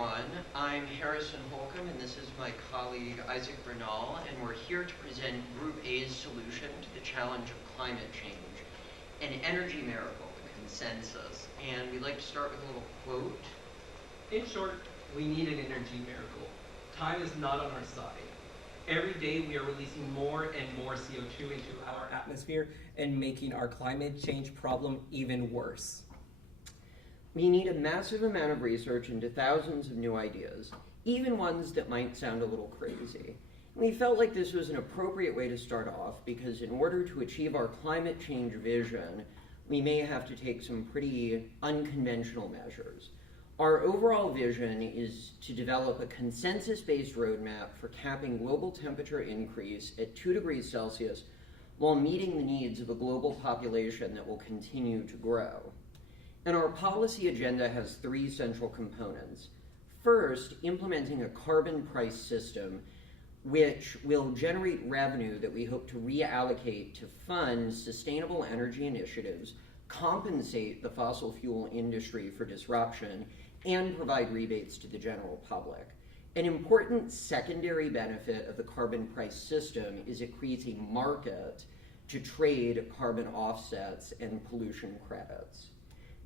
everyone. I'm Harrison Holcomb, and this is my colleague Isaac Bernal, and we're here to present Group A's solution to the challenge of climate change, an energy miracle, the consensus. And we'd like to start with a little quote. In short, we need an energy miracle. Time is not on our side. Every day we are releasing more and more CO2 into our atmosphere and making our climate change problem even worse. We need a massive amount of research into thousands of new ideas, even ones that might sound a little crazy. We felt like this was an appropriate way to start off because in order to achieve our climate change vision, we may have to take some pretty unconventional measures. Our overall vision is to develop a consensus-based roadmap for capping global temperature increase at 2 degrees Celsius while meeting the needs of a global population that will continue to grow. And our policy agenda has 3 central components. First, implementing a carbon price system which will generate revenue that we hope to reallocate to fund sustainable energy initiatives, compensate the fossil fuel industry for disruption, and provide rebates to the general public. An important secondary benefit of the carbon price system is it creates a market to trade carbon offsets and pollution credits.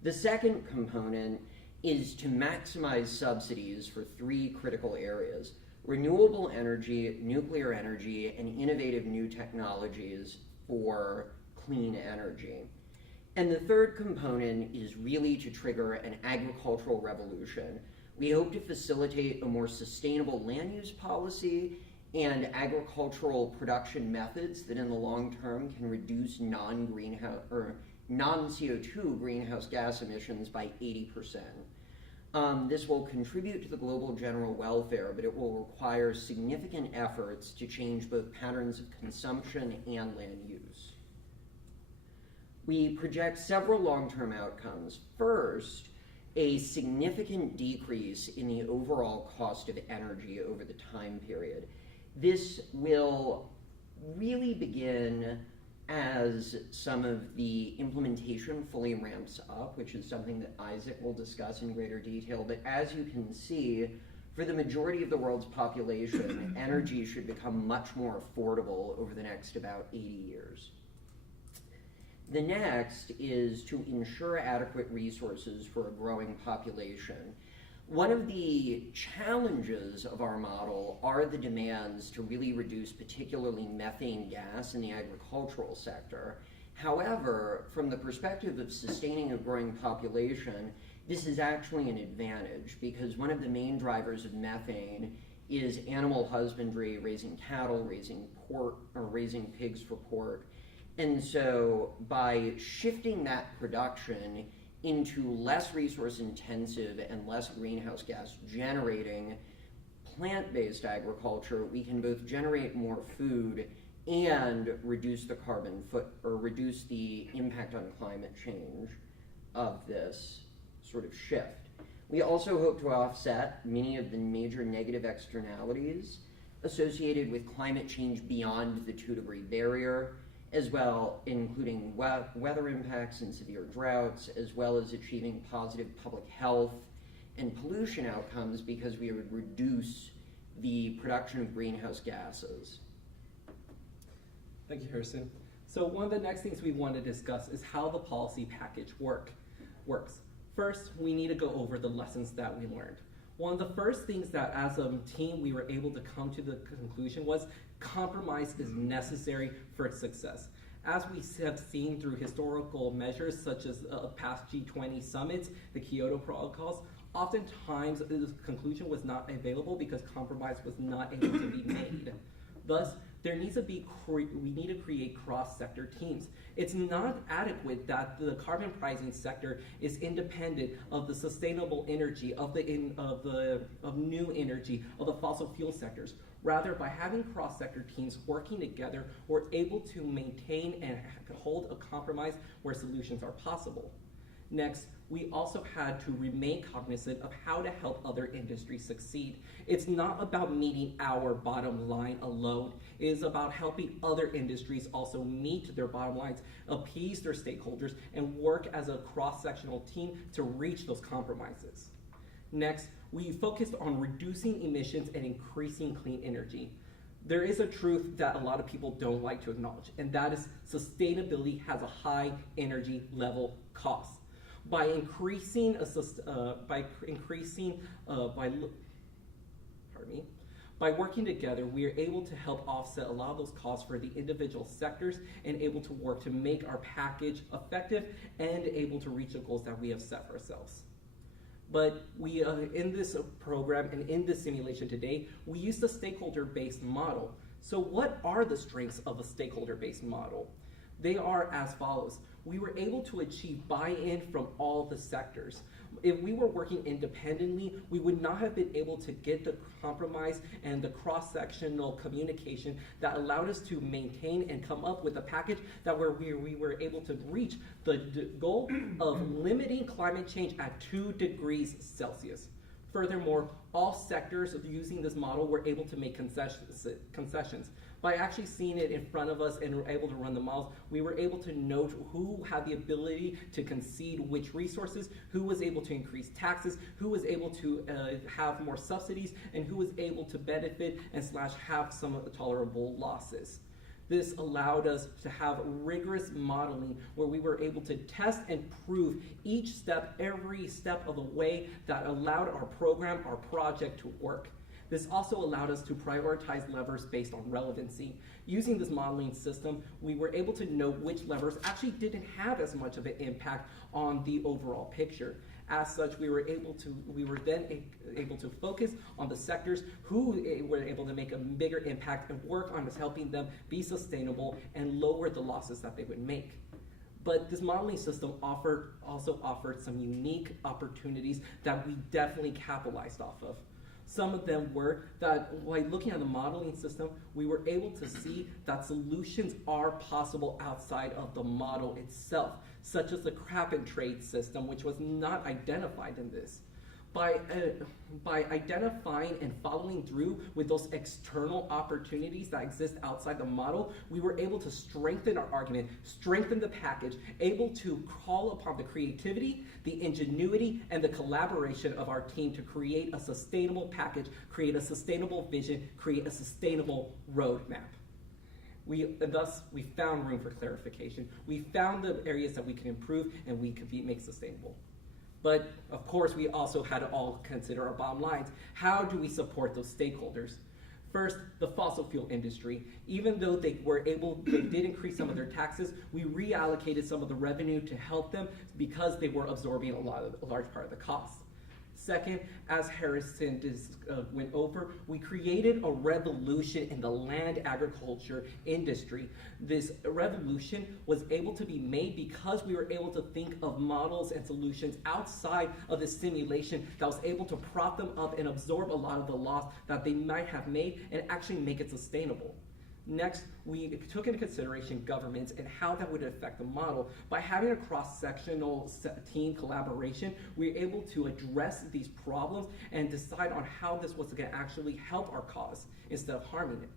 The second component is to maximize subsidies for 3 critical areas: renewable energy, nuclear energy, and innovative new technologies for clean energy. And the third component is really to trigger an agricultural revolution. We hope to facilitate a more sustainable land use policy and agricultural production methods that in the long term can reduce non-CO2 greenhouse gas emissions by 80%. This will contribute to the global general welfare, but it will require significant efforts to change both patterns of consumption and land use. We project several long-term outcomes. First, a significant decrease in the overall cost of energy over the time period. This will really begin as some of the implementation fully ramps up, which is something that Isaac will discuss in greater detail. But as you can see, for the majority of the world's population, energy should become much more affordable over the next about 80 years. The next is to ensure adequate resources for a growing population. One of the challenges of our model are the demands to really reduce particularly methane gas in the agricultural sector. However, from the perspective of sustaining a growing population, this is actually an advantage because one of the main drivers of methane is animal husbandry, raising cattle, raising pork, or raising pigs for pork. And so by shifting that production into less resource intensive and less greenhouse gas generating plant-based agriculture, we can both generate more food and reduce the reduce the impact on climate change of this sort of shift. We also hope to offset many of the major negative externalities associated with climate change beyond the 2-degree barrier, as well, including weather impacts and severe droughts, as well as achieving positive public health and pollution outcomes because we would reduce the production of greenhouse gases. Thank you, Harrison. So one of the next things we want to discuss is how the policy package works. First, we need to go over the lessons that we learned. One of the first things that as a team we were able to come to the conclusion was compromise is necessary for success. As we have seen through historical measures such as past G20 summits, the Kyoto protocols, oftentimes the conclusion was not available because compromise was not able to be made. Thus, we need to create cross-sector teams. It's not adequate that the carbon pricing sector is independent of the sustainable energy, of new energy, of the fossil fuel sectors. Rather, by having cross-sector teams working together, we're able to maintain and hold a compromise where solutions are possible. Next, we also had to remain cognizant of how to help other industries succeed. It's not about meeting our bottom line alone. It is about helping other industries also meet their bottom lines, appease their stakeholders, and work as a cross-sectional team to reach those compromises. Next, we focused on reducing emissions and increasing clean energy. There is a truth that a lot of people don't like to acknowledge, and that is sustainability has a high energy level cost. By increasing, by working together, we are able to help offset a lot of those costs for the individual sectors and able to work to make our package effective and able to reach the goals that we have set for ourselves. But we, in this program and in this simulation today, we use the stakeholder-based model. So what are the strengths of a stakeholder-based model? They are as follows. We were able to achieve buy-in from all the sectors. If we were working independently, we would not have been able to get the compromise and the cross-sectional communication that allowed us to maintain and come up with a package that where we were able to reach the goal of limiting climate change at 2 degrees Celsius. Furthermore, all sectors using this model were able to make concessions. By actually seeing it in front of us and were able to run the models, we were able to note who had the ability to concede which resources, who was able to increase taxes, who was able to have more subsidies, and who was able to benefit and / have some tolerable losses. This allowed us to have rigorous modeling where we were able to test and prove each step, every step of the way that allowed our program, our project to work. This also allowed us to prioritize levers based on relevancy. Using this modeling system, we were able to know which levers actually didn't have as much of an impact on the overall picture. As such, we were then able to focus on the sectors who were able to make a bigger impact and work on helping them be sustainable and lower the losses that they would make. But this modeling system also offered some unique opportunities that we definitely capitalized off of. Some of them were that by looking at the modeling system, we were able to see that solutions are possible outside of the model itself, such as the cap and trade system, which was not identified in this. By identifying and following through with those external opportunities that exist outside the model, we were able to strengthen our argument, strengthen the package, able to call upon the creativity, the ingenuity, and the collaboration of our team to create a sustainable package, create a sustainable vision, create a sustainable roadmap. Thus, we found room for clarification. We found the areas that we can improve and we could make sustainable. But of course, we also had to all consider our bottom lines. How do we support those stakeholders? First, the fossil fuel industry. Even though they did increase some of their taxes, we reallocated some of the revenue to help them because they were absorbing a large part of the cost. Second, as Harrison went over, we created a revolution in the land agriculture industry. This revolution was able to be made because we were able to think of models and solutions outside of the simulation that was able to prop them up and absorb a lot of the loss that they might have made and actually make it sustainable. Next, we took into consideration governments and how that would affect the model. By having a cross-sectional team collaboration, we were able to address these problems and decide on how this was going to actually help our cause instead of harming it.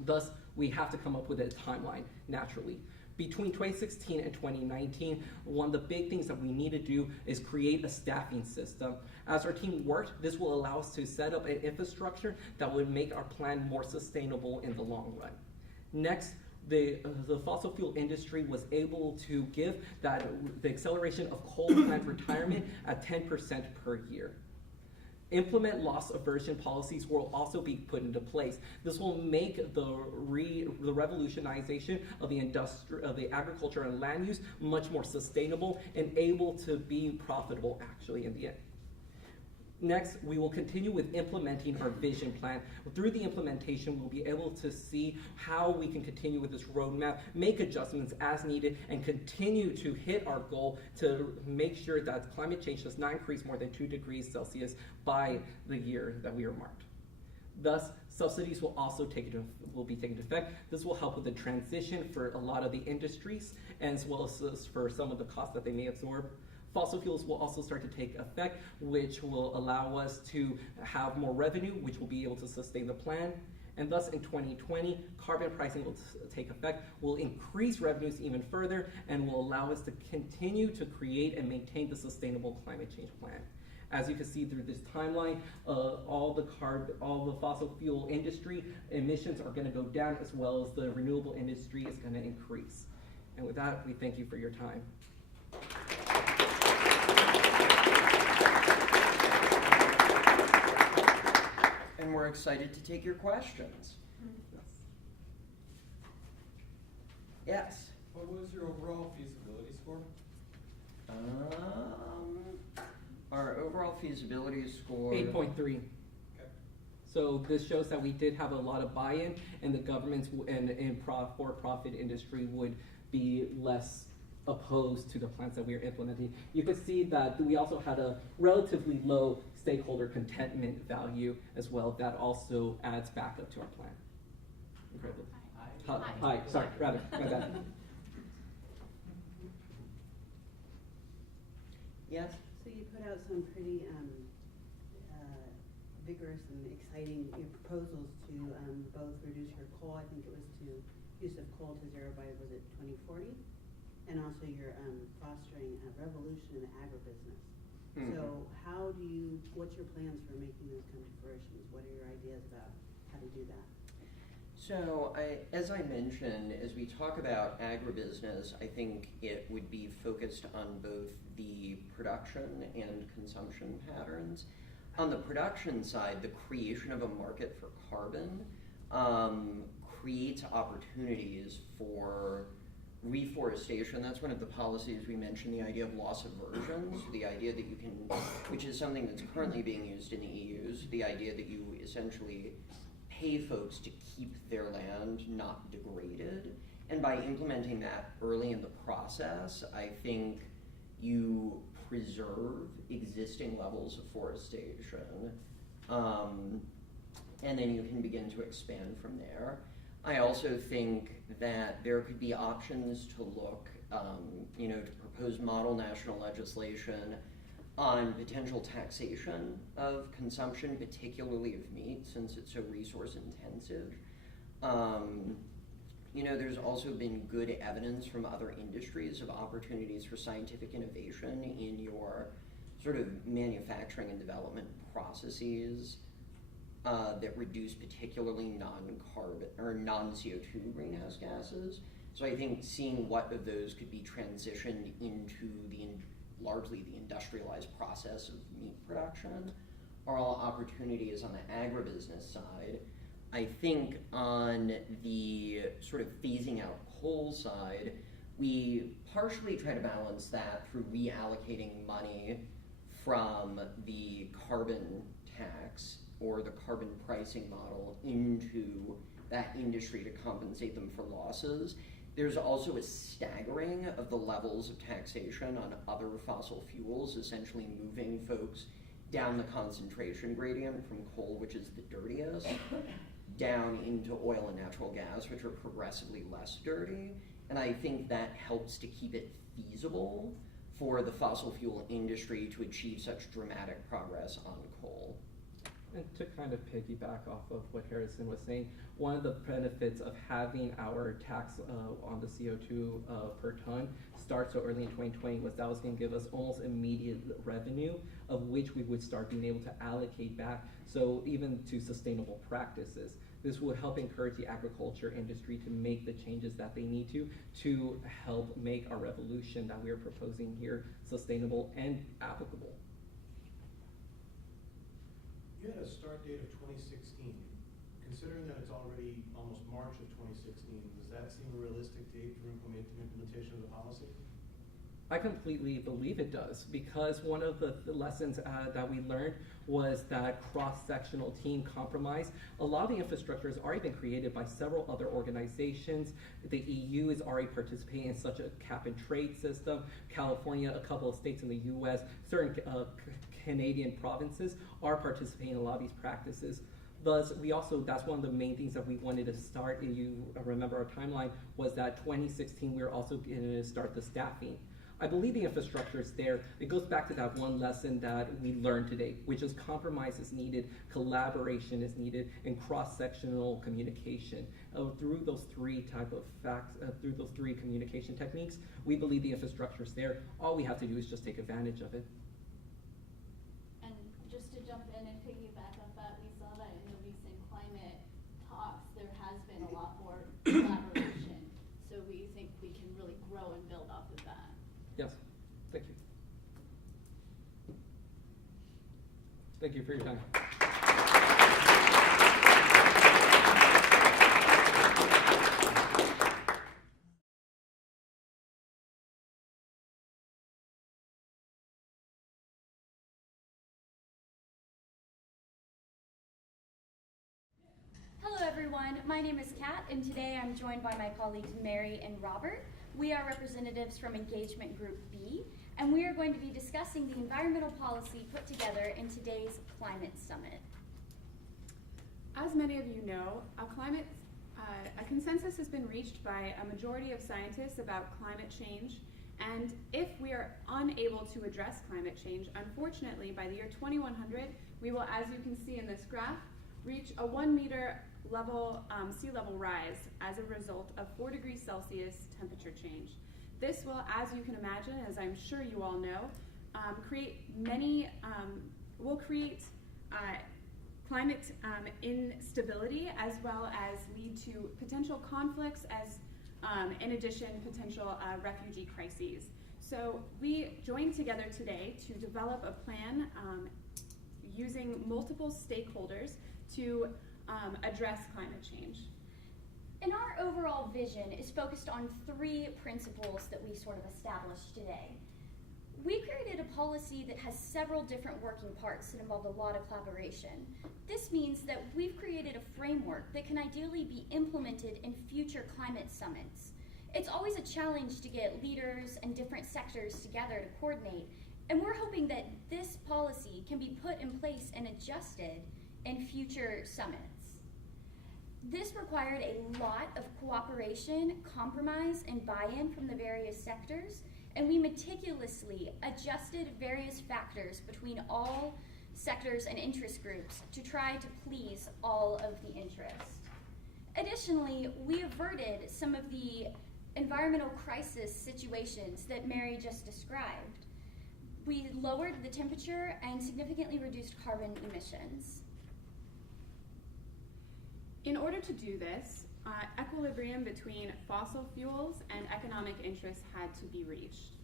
Thus, we have to come up with a timeline, naturally. Between 2016 and 2019, one of the big things that we need to do is create a staffing system. As our team worked, this will allow us to set up an infrastructure that would make our plan more sustainable in the long run. Next, the fossil fuel industry was able to give the acceleration of coal plant retirement at 10% per year. Implement loss aversion policies will also be put into place. This will make the revolutionization of the agriculture and land use much more sustainable and able to be profitable actually in the end. Next, we will continue with implementing our vision plan. Through the implementation, we'll be able to see how we can continue with this roadmap, make adjustments as needed, and continue to hit our goal to make sure that climate change does not increase more than 2 degrees Celsius by the year that we are marked. Thus, subsidies will also be taken into effect. This will help with the transition for a lot of the industries, as well as for some of the costs that they may absorb. Fossil fuels will also start to take effect, which will allow us to have more revenue, which will be able to sustain the plan. And thus in 2020, carbon pricing will take effect, will increase revenues even further, and will allow us to continue to create and maintain the sustainable climate change plan. As you can see through this timeline, all the fossil fuel industry emissions are going to go down, as well as the renewable industry is going to increase. And with that, we thank you for your time. And we're excited to take your questions. Yes. What was your overall feasibility score? Our overall feasibility score. 8.3. Okay. So this shows that we did have a lot of buy-in, and the governments and for-profit industry would be less opposed to the plans that we are implementing. You can see that we also had a relatively low stakeholder contentment value as well. That also adds back up to our plan. Incredible. Hi. Sorry, rather, my bad. Yes? So you put out some pretty vigorous and exciting proposals to both reduce your coal, I think it was to use of coal to zero by, was it 2040? And also you're fostering a revolution in agribusiness. Mm-hmm. So what's your plans for making those come to fruition? What are your ideas about how to do that? So, as I mentioned, as we talk about agribusiness, I think it would be focused on both the production and consumption patterns. On the production side, the creation of a market for carbon creates opportunities for reforestation. That's one of the policies we mentioned, the idea of loss aversion, so the idea that you can, which is something that's currently being used in the EU, so the idea that you essentially pay folks to keep their land not degraded. And by implementing that early in the process, I think you preserve existing levels of forestation, and then you can begin to expand from there. I also think that there could be options to look, to propose model national legislation on potential taxation of consumption, particularly of meat, since it's so resource intensive. There's also been good evidence from other industries of opportunities for scientific innovation in your sort of manufacturing and development processes that reduce particularly non-carbon or non-CO2 greenhouse gases. So I think seeing what of those could be transitioned into largely the industrialized process of meat production are all opportunities on the agribusiness side. I think on the sort of phasing out coal side, we partially try to balance that through reallocating money from the carbon tax or the carbon pricing model into that industry to compensate them for losses. There's also a staggering of the levels of taxation on other fossil fuels, essentially moving folks down the concentration gradient from coal, which is the dirtiest, down into oil and natural gas, which are progressively less dirty. And I think that helps to keep it feasible for the fossil fuel industry to achieve such dramatic progress on coal. And to kind of piggyback off of what Harrison was saying, one of the benefits of having our tax on the CO2 per ton start so early in 2020 was that was going to give us almost immediate revenue, of which we would start being able to allocate back, so even to sustainable practices. This would help encourage the agriculture industry to make the changes that they need to help make our revolution that we are proposing here sustainable and applicable. You had a start date of 2016. Considering that it's already almost March of 2016, does that seem a realistic date for implementation of the policy? I completely believe it does, because one of the lessons that we learned was that cross-sectional team compromise. A lot of the infrastructure has already been created by several other organizations. The EU is already participating in such a cap-and-trade system. California, a couple of states in the US, certain Canadian provinces are participating in a lot of these practices. Thus, that's one of the main things that we wanted to start, and you remember our timeline, was that 2016 we were also going to start the staffing. I believe the infrastructure is there. It goes back to that one lesson that we learned today, which is compromise is needed, collaboration is needed, and cross-sectional communication. Through those three communication techniques, we believe the infrastructure is there. All we have to do is just take advantage of it. Thank you for your time. Hello everyone, my name is Kat and today I'm joined by my colleagues Mary and Robert. We are representatives from Engagement Group B and we are going to be discussing the environmental policy put together in today's Climate Summit. As many of you know, a consensus has been reached by a majority of scientists about climate change, and if we are unable to address climate change, unfortunately by the year 2100, we will, as you can see in this graph, reach a 1 meter sea level rise as a result of 4 degrees Celsius temperature change. This will, as you can imagine, as I'm sure you all know, create climate instability, as well as lead to potential conflicts, in addition, potential refugee crises. So we joined together today to develop a plan using multiple stakeholders to address climate change. And our overall vision is focused on 3 principles that we sort of established today. We created a policy that has several different working parts that involve a lot of collaboration. This means that we've created a framework that can ideally be implemented in future climate summits. It's always a challenge to get leaders and different sectors together to coordinate, and we're hoping that this policy can be put in place and adjusted in future summits. This required a lot of cooperation, compromise, and buy-in from the various sectors, and we meticulously adjusted various factors between all sectors and interest groups to try to please all of the interests. Additionally, we averted some of the environmental crisis situations that Mary just described. We lowered the temperature and significantly reduced carbon emissions. In order to do this, equilibrium between fossil fuels and economic interests had to be reached.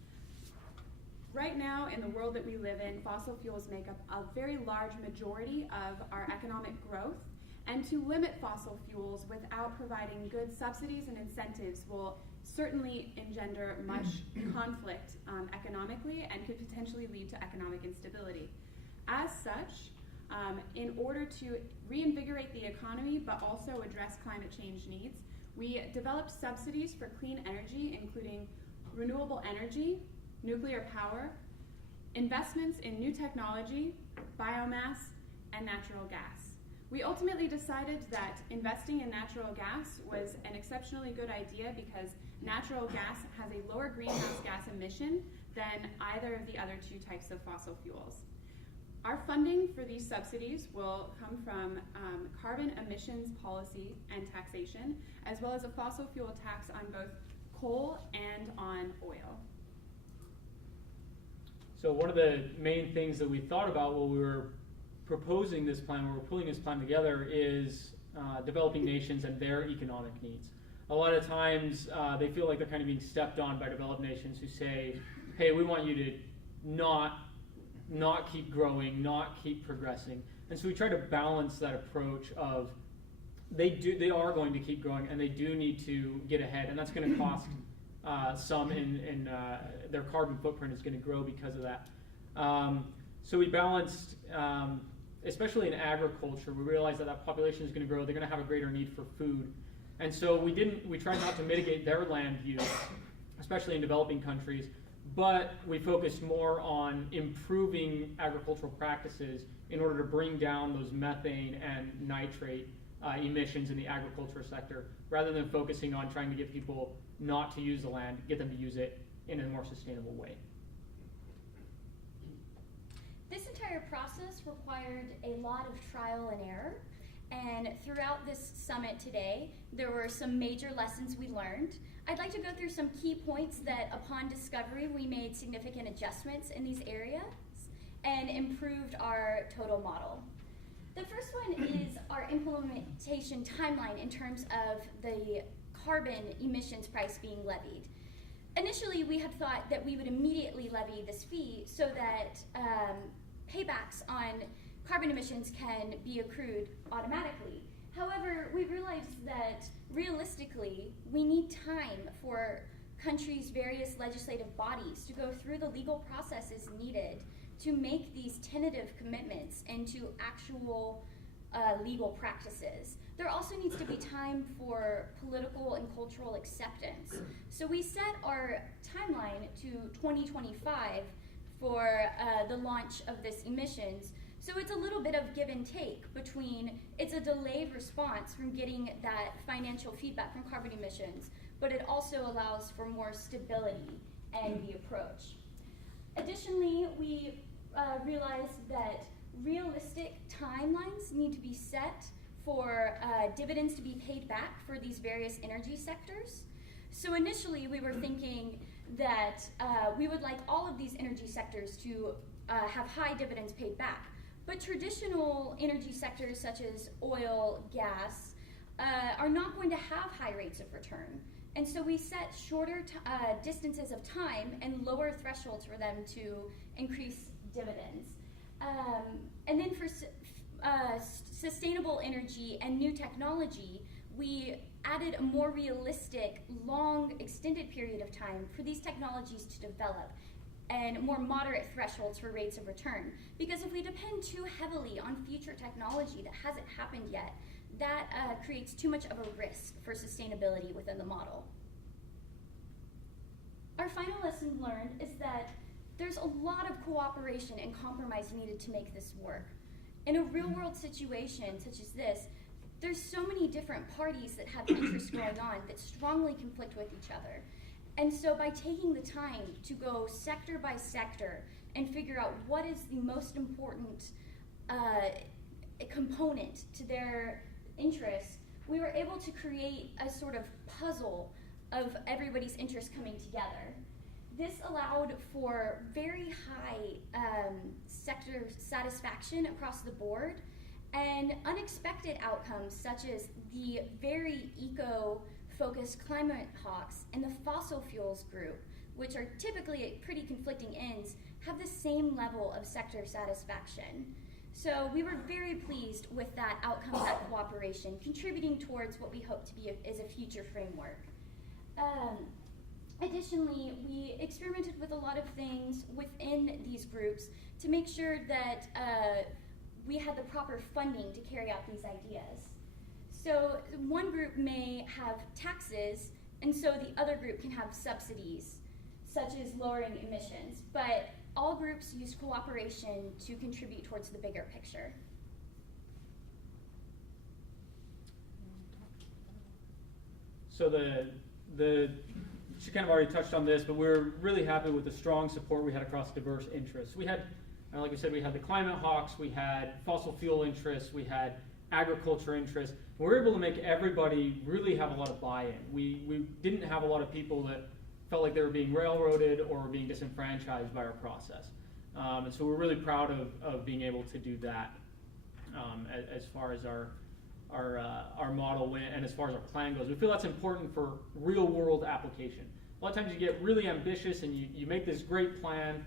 Right now, in the world that we live in, fossil fuels make up a very large majority of our economic growth, and to limit fossil fuels without providing good subsidies and incentives will certainly engender much conflict economically and could potentially lead to economic instability. As such, in order to reinvigorate the economy but also address climate change needs, we developed subsidies for clean energy, including renewable energy, nuclear power, investments in new technology, biomass, and natural gas. We ultimately decided that investing in natural gas was an exceptionally good idea because natural gas has a lower greenhouse gas emission than either of the other 2 types of fossil fuels. Our funding for these subsidies will come from carbon emissions policy and taxation, as well as a fossil fuel tax on both coal and on oil. So one of the main things that we thought about while we were proposing this plan, when we're pulling this plan together, is developing nations and their economic needs. A lot of times they feel like they're kind of being stepped on by developed nations who say, hey, we want you to not keep growing, not keep progressing. And so we try to balance that approach of they are going to keep growing and they do need to get ahead, and that's going to cost some in their carbon footprint is going to grow because of that. So we balanced, especially in agriculture, we realized that population is going to grow, they're going to have a greater need for food. And so we tried not to mitigate their land use, especially in developing countries, but we focused more on improving agricultural practices in order to bring down those methane and nitrate emissions in the agriculture sector, rather than focusing on trying to get people not to use the land, get them to use it in a more sustainable way. This entire process required a lot of trial and error, and throughout this summit today, there were some major lessons we learned. I'd like to go through some key points that upon discovery we made significant adjustments in these areas and improved our total model. The first one is our implementation timeline in terms of the carbon emissions price being levied. Initially, we had thought that we would immediately levy this fee so that paybacks on carbon emissions can be accrued automatically. However, we realized that realistically, we need time for countries' various legislative bodies to go through the legal processes needed to make these tentative commitments into actual legal practices. There also needs to be time for political and cultural acceptance. So we set our timeline to 2025 for the launch of this emissions. So it's a little bit of give and take between, it's a delayed response from getting that financial feedback from carbon emissions, but it also allows for more stability in the approach. Additionally, we realized that realistic timelines need to be set for dividends to be paid back for these various energy sectors. So initially we were thinking that we would like all of these energy sectors to have high dividends paid back. But traditional energy sectors such as oil, gas, are not going to have high rates of return. And so we set shorter distances of time and lower thresholds for them to increase dividends. And then for sustainable energy and new technology, we added a more realistic, long, extended period of time for these technologies to develop and more moderate thresholds for rates of return. Because if we depend too heavily on future technology that hasn't happened yet, that creates too much of a risk for sustainability within the model. Our final lesson learned is that there's a lot of cooperation and compromise needed to make this work. In a real-world situation such as this, there's so many different parties that have interests going on that strongly conflict with each other. And so by taking the time to go sector by sector and figure out what is the most important component to their interests, we were able to create a sort of puzzle of everybody's interests coming together. This allowed for very high sector satisfaction across the board and unexpected outcomes such as the very eco-focused climate hawks and the fossil fuels group, which are typically at pretty conflicting ends, have the same level of sector satisfaction. So we were very pleased with that outcome of that cooperation, contributing towards what we hope to be as a future framework. Additionally, we experimented with a lot of things within these groups to make sure that we had the proper funding to carry out these ideas. So one group may have taxes, and so the other group can have subsidies, such as lowering emissions. But all groups used cooperation to contribute towards the bigger picture. So she kind of already touched on this, but we're really happy with the strong support we had across diverse interests. We had, like we said, we had the climate hawks, we had fossil fuel interests, we had agriculture interests. We were able to make everybody really have a lot of buy-in. We didn't have a lot of people that felt like they were being railroaded or were being disenfranchised by our process. And so we're really proud of being able to do that as far as our model went and as far as our plan goes. We feel that's important for real world application. A lot of times you get really ambitious and you make this great plan,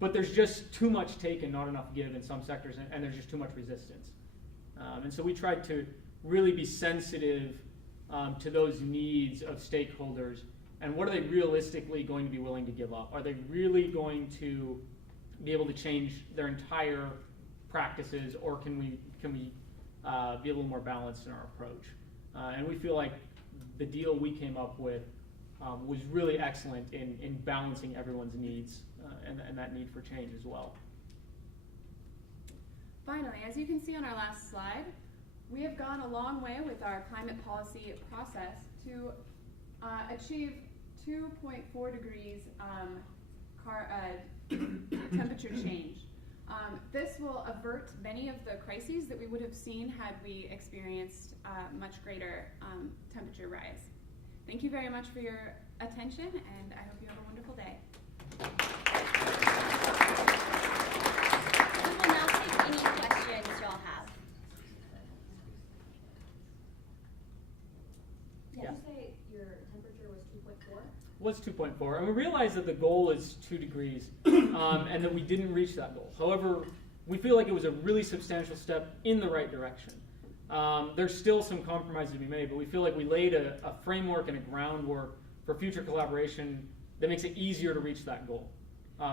but there's just too much take and not enough give in some sectors, and there's just too much resistance. And so we tried to really be sensitive to those needs of stakeholders, and what are they realistically going to be willing to give up? Are they really going to be able to change their entire practices, or can we be a little more balanced in our approach? And we feel like the deal we came up with was really excellent in balancing everyone's needs and that need for change as well. Finally, as you can see on our last slide, we have gone a long way with our climate policy process to achieve 2.4 degrees temperature change. This will avert many of the crises that we would have seen had we experienced much greater temperature rise. Thank you very much for your attention, and I hope you have a wonderful day. We will now take any questions y'all have. Yeah. Did you say your temperature was 2.4? Was 2.4, and we realized that the goal is 2 degrees, and that we didn't reach that goal. However, we feel like it was a really substantial step in the right direction. There's still some compromises to be made, but we feel like we laid a framework and a groundwork for future collaboration that makes it easier to reach that goal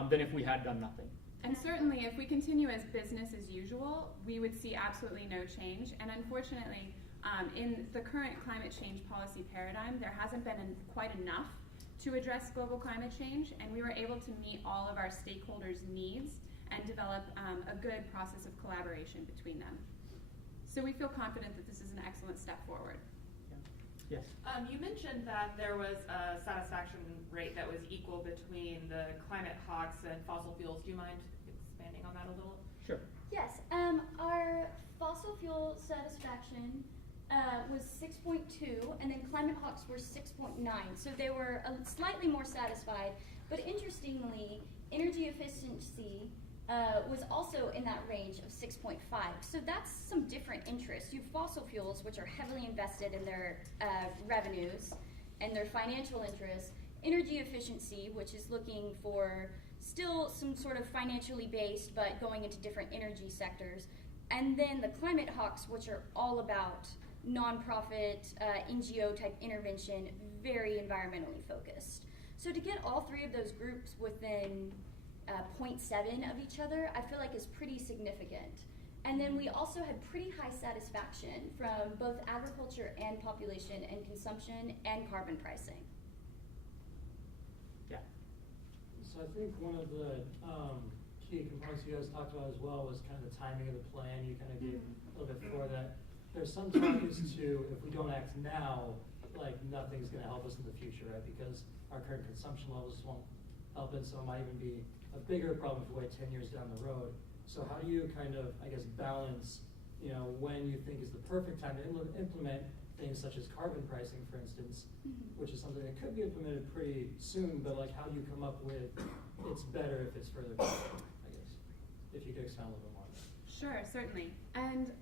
than if we had done nothing. And certainly, if we continue as business as usual, we would see absolutely no change. And unfortunately, in the current climate change policy paradigm, there hasn't been quite enough to address global climate change, and we were able to meet all of our stakeholders' needs and develop a good process of collaboration between them. So we feel confident that this is an excellent step forward. Yes. You mentioned that there was a satisfaction rate that was equal between the climate hawks and fossil fuels. Do you mind expanding on that a little? Sure. Yes, our fossil fuel satisfaction was 6.2, and then climate hawks were 6.9. So they were slightly more satisfied, but interestingly, energy efficiency was also in that range of 6.5. So that's some different interests. You have fossil fuels, which are heavily invested in their revenues and their financial interests. Energy efficiency, which is looking for still some sort of financially based, but going into different energy sectors. And then the climate hawks, which are all about nonprofit, NGO type intervention, very environmentally focused. So to get all three of those groups within 0.7 of each other, I feel like is pretty significant. And then we also had pretty high satisfaction from both agriculture and population and consumption and carbon pricing. Yeah. So I think one of the key components you guys talked about as well was kind of the timing of the plan. You kind of gave a little bit before that. There's some talk as to if we don't act now, like nothing's going to help us in the future, right? Because our current consumption levels won't help it, so it might even be a bigger problem if we wait 10 years down the road. So how do you kind of, I guess, balance, when you think is the perfect time to implement things such as carbon pricing, for instance, which is something that could be implemented pretty soon, but like how do you come up with it's better if it's further back, I guess, if you could expound a little bit more on that. Sure, certainly. And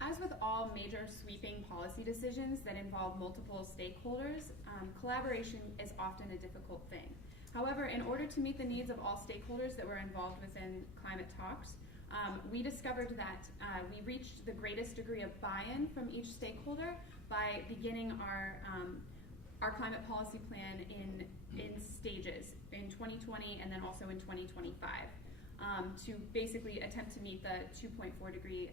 as with all major sweeping policy decisions that involve multiple stakeholders, collaboration is often a difficult thing. However, in order to meet the needs of all stakeholders that were involved within climate talks, we discovered that we reached the greatest degree of buy-in from each stakeholder by beginning our climate policy plan in stages in 2020 and then also in 2025 to basically attempt to meet the 2.4 degree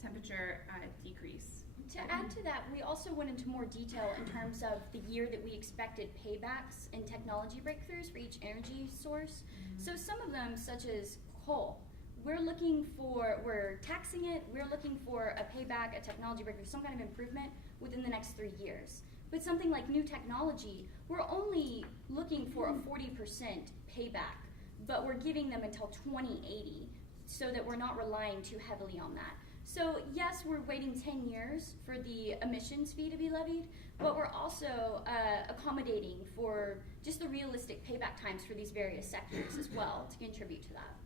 temperature decrease. To add to that, we also went into more detail in terms of the year that we expected paybacks and technology breakthroughs for each energy source. So some of them, such as coal, we're taxing it, we're looking for a payback, a technology breakthrough, some kind of improvement within the next 3 years. But something like new technology, we're only looking for a 40% payback, but we're giving them until 2080 so that we're not relying too heavily on that. So yes, we're waiting 10 years for the emissions fee to be levied, but we're also accommodating for just the realistic payback times for these various sectors as well to contribute to that.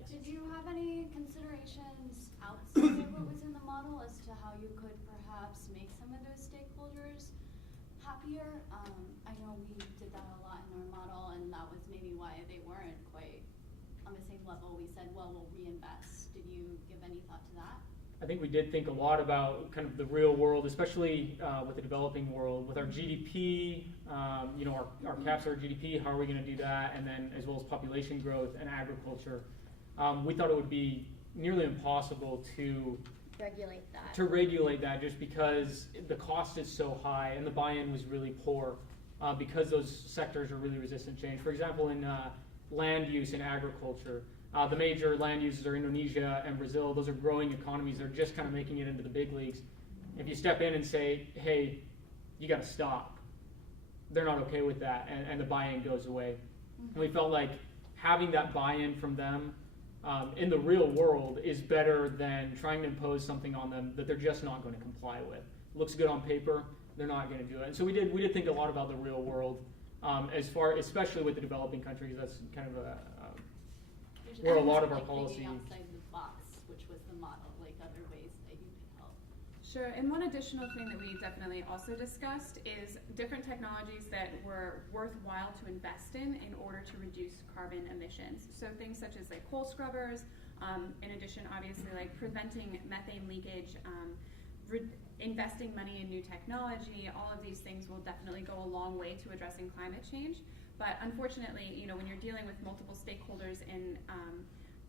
Yes. Did you have any considerations outside of what was in the model as to how you could perhaps make some of those stakeholders happier? I know we did that a lot in our model, and that was maybe why they weren't quite on the same level. We said, well, we'll reinvest. Did you give any thought to that? I think we did think a lot about kind of the real world, especially with the developing world, with our GDP, our caps are GDP, how are we going to do that, and then as well as population growth and agriculture. We thought it would be nearly impossible to regulate that just because the cost is so high and the buy-in was really poor because those sectors are really resistant to change. For example, in land use in agriculture, the major land uses are Indonesia and Brazil. Those are growing economies. They're just kind of making it into the big leagues. If you step in and say, hey, you got to stop, they're not okay with that, and the buy-in goes away. And we felt like having that buy-in from them in the real world is better than trying to impose something on them that they're just not going to comply with. It looks good on paper, they're not going to do it. And so we did think a lot about the real world, especially with the developing countries. That's kind of where a lot of our policy. Thinking outside the box, which was the model, like other ways that you could help. Sure, and one additional thing that we definitely also discussed is different technologies that were worthwhile to invest in order to reduce carbon emissions. So things such as like coal scrubbers, in addition, obviously, like preventing methane leakage, investing money in new technology, all of these things will definitely go a long way to addressing climate change. But unfortunately, you know, when you're dealing with multiple stakeholders in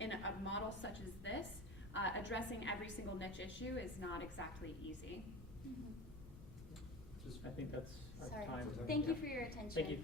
a model such as this, addressing every single niche issue is not exactly easy. I think that's our Sorry. time. Thank you for your attention. Thank you.